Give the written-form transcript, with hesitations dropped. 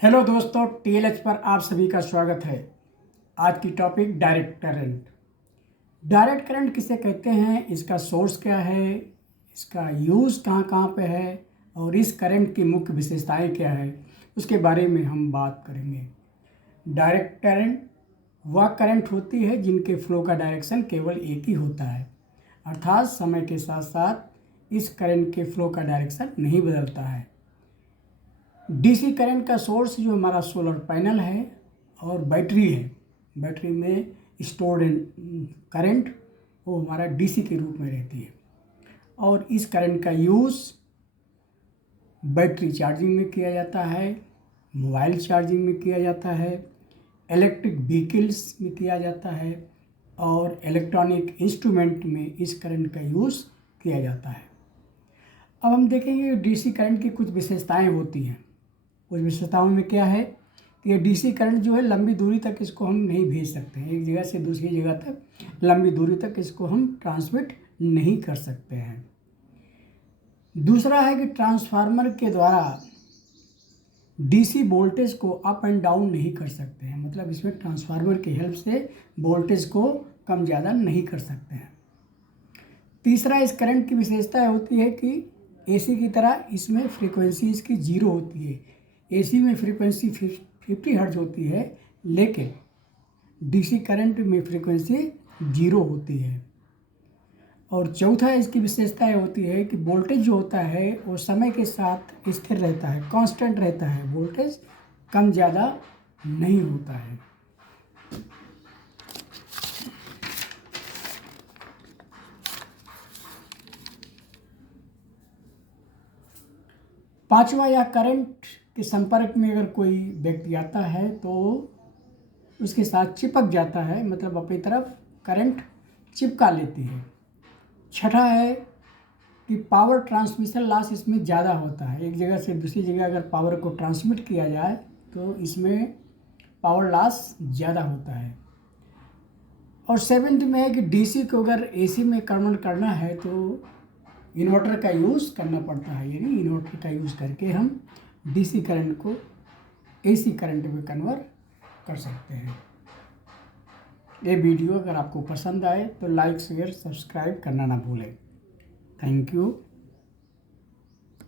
Hello दोस्तों, टीएलएच पर आप सभी का स्वागत है। आज की topic direct current. Direct current किसे कहते हैं, इसका सोर्स क्या है, इसका यूज़ कहाँ कहाँ पे है और इस करंट की मुख्य विशेषताएं क्या है, उसके बारे में हम बात करेंगे। डायरेक्ट करंट वह करंट होती है जिनके फ्लो का डायरेक्शन केवल एक ही होता है, अर्थात समय के साथ साथ इस करंट के फ्लो का डायरेक्शन नहीं बदलता है। डीसी करंट का सोर्स जो हमारा सोलर पैनल है और बैटरी है, बैटरी में स्टोर्ड करंट वो हमारा डीसी के रूप में रहती है और इस करंट का यूज़ बैटरी चार्जिंग में किया जाता है, मोबाइल चार्जिंग में किया जाता है, इलेक्ट्रिक व्हीकल्स में किया जाता है और इलेक्ट्रॉनिक इंस्ट्रूमेंट में इस करंट का यूज़ किया जाता है। अब हम देखेंगे डीसी करंट की कुछ विशेषताएं होती हैं। उस विशेषताओं में क्या है कि ये डीसी करंट जो है लंबी दूरी तक इसको हम नहीं भेज सकते हैं, एक जगह से दूसरी जगह तक लंबी दूरी तक इसको हम ट्रांसमिट नहीं कर सकते हैं। दूसरा है कि ट्रांसफार्मर के द्वारा डीसी वोल्टेज को अप एंड डाउन नहीं कर सकते हैं, मतलब इसमें ट्रांसफार्मर की हेल्प से वोल्टेज को कम ज़्यादा नहीं कर सकते हैं। तीसरा, इस करंट की विशेषता होती है कि एसी की तरह इसमें फ्रीक्वेंसी इसकी जीरो होती है। एसी में फ्रीक्वेंसी 50 हर्ट्ज होती है, लेकिन डीसी करंट में फ्रीक्वेंसी जीरो होती है। और चौथा, इसकी विशेषता होती है कि वोल्टेज जो होता है वो समय के साथ स्थिर रहता है, कांस्टेंट रहता है, वोल्टेज कम ज़्यादा नहीं होता है। पांचवा, या करंट के संपर्क में अगर कोई व्यक्ति आता है तो उसके साथ चिपक जाता है, मतलब अपनी तरफ करंट चिपका लेती है। छठा है कि पावर ट्रांसमिशन लॉस इसमें ज़्यादा होता है, एक जगह से दूसरी जगह अगर पावर को ट्रांसमिट किया जाए तो इसमें पावर लॉस ज़्यादा होता है। और सेवेंथ में है कि डीसी को अगर एसी में कन्वर्ट करना है तो इन्वर्टर का यूज़ करना पड़ता है, यानी इन्वर्टर का यूज़ करके हम डीसी करंट को एसी करंट में कन्वर्ट कर सकते हैं। ये वीडियो अगर आपको पसंद आए तो लाइक शेयर सब्सक्राइब करना ना भूलें। Thank you.